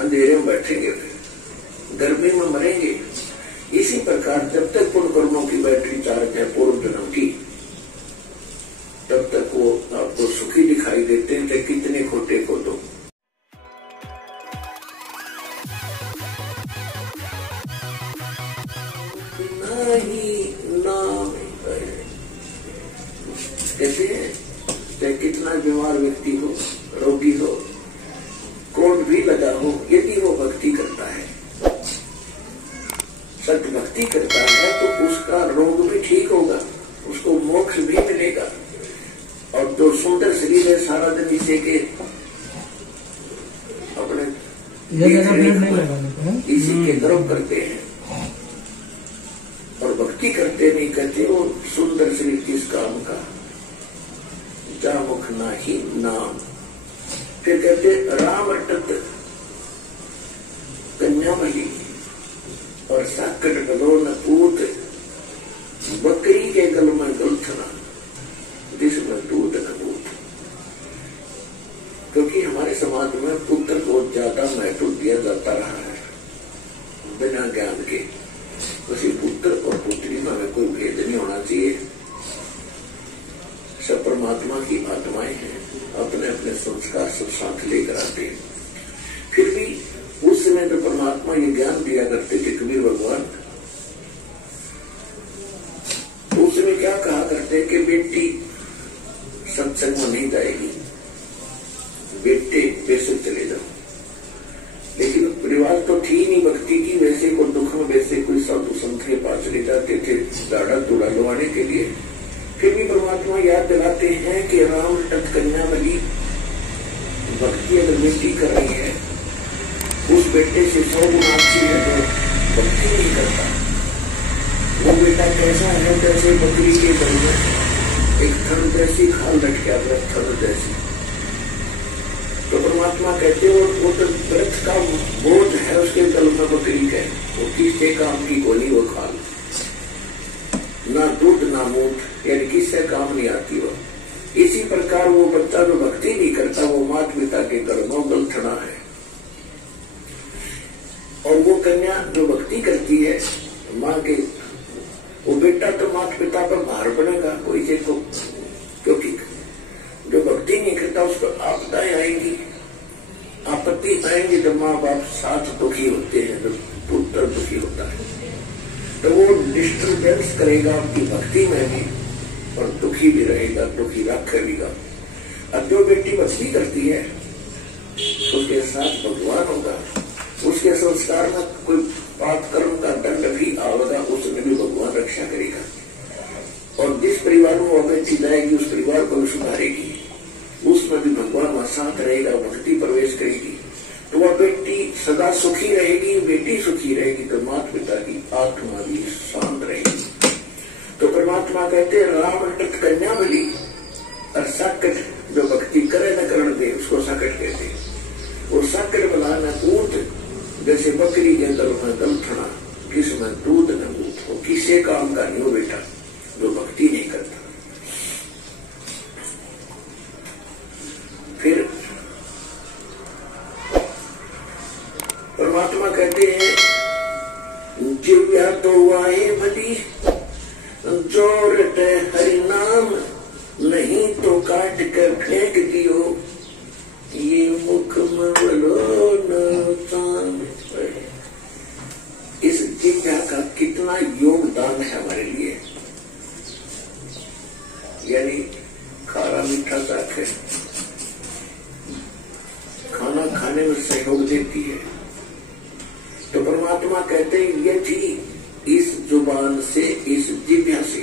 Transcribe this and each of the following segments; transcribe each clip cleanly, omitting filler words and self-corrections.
अंधेरे में बैठेंगे, फिर गर्मी में मरेंगे। इसी प्रकार जब तक पुण्य कर्मों की बैटरी चार्ज है पूर्व जन्म की, तब तक वो आपको सुखी दिखाई देते हैं, चाहे कितने खोटे को दो। कहते हैं चाहे कितना बीमार व्यक्ति हो, रोगी हो, कोट भी लगा हो, यदि वो भक्ति करता है, सत्य भक्ति करता है, तो उसका रोग भी ठीक होगा, उसको मोक्ष भी मिलेगा। और जो सुंदर शरीर है सारा दिन इसे के अपने इसी के गर्व करते हैं और भक्ति करते नहीं, कहते वो सुंदर शरीर किस काम का, जा मुख ना ही नाम। फिर कहते राम अटत कन्यामली और साकट गलो न पूत, बकरी के गल में गलथना जिसमें दूध न दूध। क्योंकि हमारे समाज में पुत्र को ज्यादा महत्व दिया जाता रहा है बिना ज्ञान के। उसी पुत्र और पुत्री में हमें कोई भेद नहीं होना चाहिए। सब परमात्मा की आत्माएं हैं, अपने अपने संस्कार सब साथ लेकर आते हैं। फिर भी उस समय जो परमात्मा ये ज्ञान दिया करते थे कबीर भगवान, तो उस समय क्या कहा करते कि बेटी सत्संग में नहीं जाएगी, बेटे बेशक चले जाओ। लेकिन रिवाज तो थी नहीं भक्ति की, वैसे को दुख में वैसे कोई साधु संत के पास ले जाते थे दाढ़ा तोड़ा लवाने के लिए। फिर भी परमात्मा याद दिलाते हैं कि राम अटत कन्यामली, भक्ति अगर बेटी कर रही है, उस बेटे से 100 गुना अच्छी है जो भक्ति नहीं करता। वो बेटा कैसा है, जैसे बकरी के गल में एक थन जैसी खाल लटका, थन जैसी। तो परमात्मा कहते हो वो तो व्रत का बोझ है उसके गल में बकरी का, वो किसके काम की गोली वो खाल, ना दूध ना मूठ, यानी किससे काम नहीं आती वो। इसी प्रकार वो बच्चा जो भक्ति नहीं करता वो माता पिता के कर्मों गलथना है। और वो कन्या जो भक्ति करती है माँ के, वो बेटा तो माता पिता पर भार पड़ेगा कोई से को, क्योंकि जो भक्ति नहीं करता उस पर आपदाएं आएंगी, आपत्ति आएंगी, तो माँ बाप साथ दुखी होते हैं, तो पुत्र दुखी होता है, तो वो डिस्टर्बेंस करेगा आपकी भक्ति में भी और दुखी भी रहेगा, दुखी रखेगा। अब जो बेटी भक्ति करती है उसके साथ भगवान होगा, उसके संस्कार में कोई पाप कर्म का दंड भी आवेगा, उसमें भी भगवान रक्षा करेगा। और जिस परिवार में वो बेटी जाएगी उस परिवार को सुधारेगी, उसमें भी भगवान वहां साथ रहेगा, भक्ति प्रवेश करेगी। तो वह बेटी सदा सुखी रहेगी, बेटी सुखी रहेगी तो माता पिता की आत्मा भी शांत रहेगी। तो परमात्मा कहते हैं राम नृत कन्या मिली, और साकट जो भक्ति करे न करण दे उसको साकट कहते हैं। वो साकट बला न कूद, जैसे बकरी के दल में दलथना, किसमें दूध न बूथ हो, किसे काम का नहीं हो बेटा जो भक्ति नहीं करता। फिर परमात्मा कहते हैं जिव्या तो वाहे भली, जोर ते हरि नाम, नहीं तो काट कर फेंक दियो, ये मुख में बोलो न। इस जिज्ञा का कितना योगदान है हमारे लिए, यानी खारा मीठा साख है, खाना खाने में सहयोग देती है। तो परमात्मा कहते हैं यदि इस जुबान से, इस जिह्वा से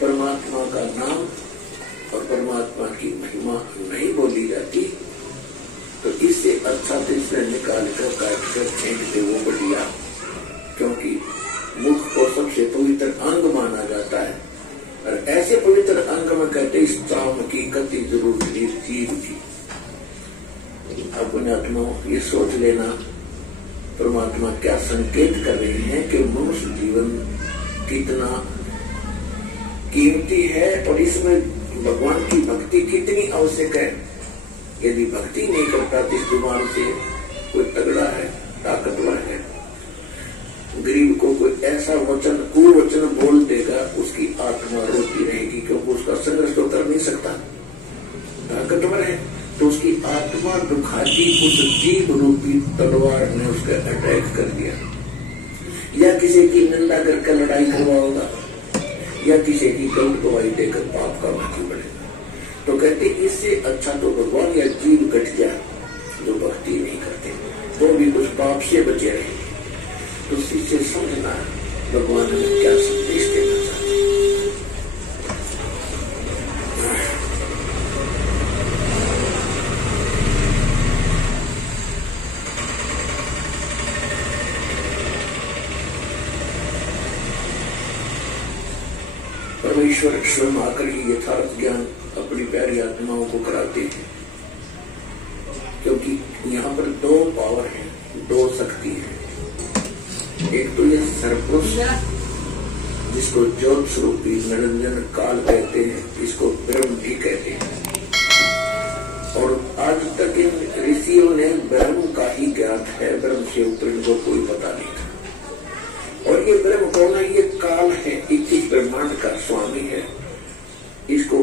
परमात्मा का नाम और परमात्मा की महिमा नहीं बोली जाती तो इससे अच्छा तो इसमें निकाल कर काट कर फेंक दे वो बढ़िया, क्योंकि मुख को सबसे पवित्र अंग माना जाता है। और ऐसे पवित्र अंग में कहते इस काम की कति जरूर जीव की। अपने आत्मा ये सोच लेना परमात्मा क्या संकेत कर रही है कि मनुष्य जीवन कितना कीमती है और इसमें भगवान की भक्ति कितनी आवश्यक है। यदि भक्ति नहीं करता तो इस जुबान से कोई तगड़ा है, ताकतवर है, गरीब को कोई ऐसा वचन कुवचन बोल देगा उसकी आत्मा रोती रहेगी, क्योंकि उसका संघर्ष तो कर नहीं सकता, ताकतवर है तो उसकी आत्मा दुखाती उस जीव रूपी तलवार ने उसका अटैक कर दिया, या किसी की निंदा करके लड़ाई करवाओगा, या किसी की गलत गवाही देकर पाप का भागी बढ़ेगा। तो कहते इससे अच्छा तो भगवान या जीव कट जाए जो भक्ति नहीं करते, तो भी कुछ पाप से बचे रहेंगे। तो इससे समझना भगवान हमें क्या संदेश देना चाहते हैं। परमेश्वर स्वयं आकर ही यथार्थ ज्ञान अपनी प्यारी आत्माओं को कराते हैं, क्योंकि यहाँ पर दो पावर है, दो शक्ति है। एक तो ये सर्वपुरुष जिसको ज्योत स्वरूपी निरंजन काल कहते हैं, इसको ब्रह्म भी कहते हैं। और आज तक इन ऋषियों ने ब्रह्म का ही ज्ञात है, ब्रह्म से ऊपर इनको कोई पता नहीं था। और ये ब्रह्म कौन है? ये काल है, 21 ब्रह्मांड का स्वामी है। इसको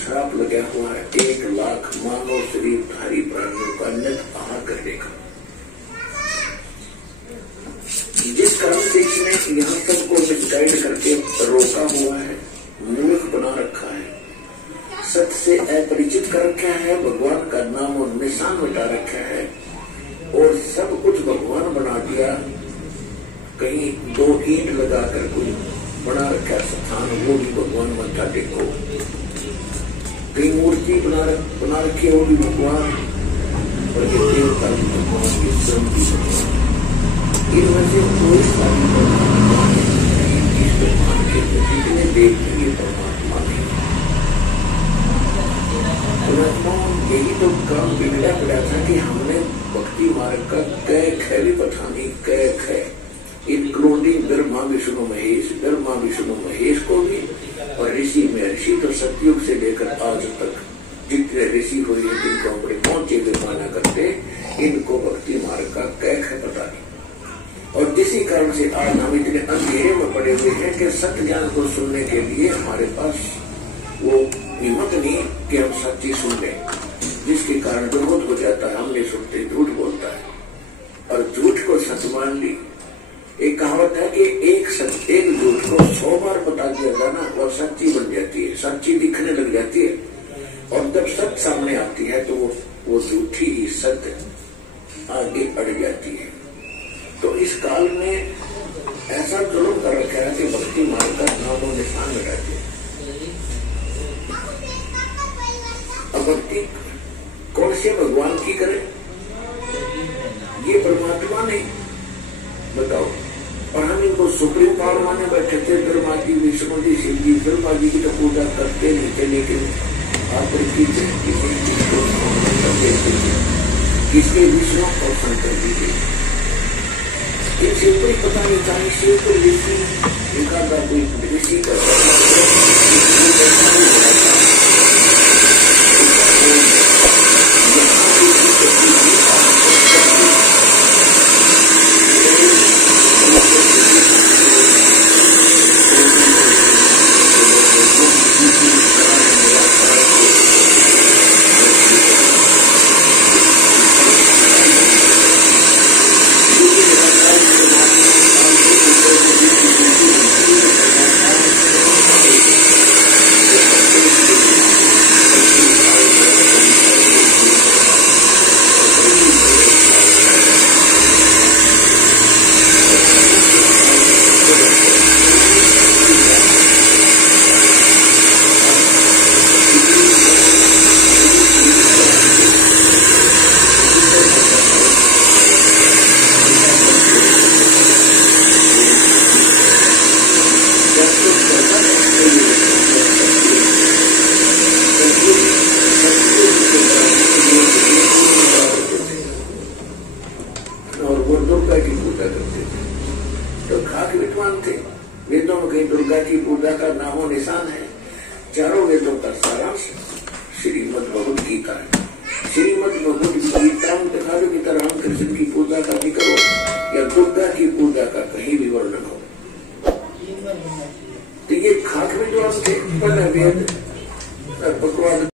श्राप लगा हुआ है 1 लाख मानव शरीरधारी प्राणियों का नित आहार करने का। जिस कारण से इसने यहाँ सबको मिसगाइड करके रोका हुआ है, मूर्ख बना रखा है, सत्य से अपरिचित कर रखा है, भगवान का नाम और निशान मिटा रखा है, और सब कुछ भगवान बना दिया। कहीं 2 ईंट लगाकर कोई बना रखा स्थान, वो भी भगवान मत्था टेको। कहीं मूर्ति बना रखी है, वो भी भगवान, और ये देवता भी भगवान, ये स्वयं भी भगवान। इनमें से कोई सारी परमात्मा के जितने देवता ये परमात्मा नहीं। परमात्मा यही तो काम बिगड़ा पड़ा था कि हमने भक्ति मार्ग का कैक है भी पता नहीं, कैक है इंक्लूडिंग ब्रह्मा विष्णु महेश, ब्रह्मा विष्णु महेश को भी, और ऋषि में ऋषि तो सतयुग से लेकर आज तक जितने ऋषि हुए हैं जिनको अपने पहुंचे हुए माना करते, इनको भक्ति मार्ग का कैक है पता नहीं। और जिसी कारण से आज हम इतने अंधेरे में पड़े हुए हैं कि सत्य ज्ञान को सुनने के लिए हमारे पास वो हिम्मत नहीं कि हम सच्ची सुन लें, जिसके कारण विरोध हो जाता है, हम नहीं सुनते, झूठ बोलता है, और झूठ को सच मान ली। एक कहावत है कि एक झूठ को 100 बार बता दिया जाना और सच्ची बन जाती है, सच्ची दिखने लग जाती है, और जब सत्य सामने आती है तो वो झूठी ही सत्य आगे अड़ जाती है। तो इस काल में ऐसा जुल्म कर रखा है कि भक्ति मार्ग का नाम और निशान मिटा दिया। अब भक्ति कौन से भगवान की करे? ये परमात्मा नहीं, बताओ। और हम इनको सुप्रीम पावर माने बैठे थे। ब्रह्मा जी, विष्णु जी, शिव जी। ब्रह्मा जी की तो पूजा करते नहीं थे, लेकिन किसके? विष्णु और शंकर जी के। इनसे कोई पता नहीं था, शिव को ऋषि एकाधा कोई ऋषि करता दुर्गा की पूजा का नामो निशान है। चारों वेदों का सारांश श्रीमद् भगवद गीता है। श्रीमद् भगवद गीता में दिखा दो कि रामकृष्ण की पूजा का जिक्र हो या दुर्गा की पूजा का कहीं भी वर्णन हो। तो ये खाक विद्वान थे, वेद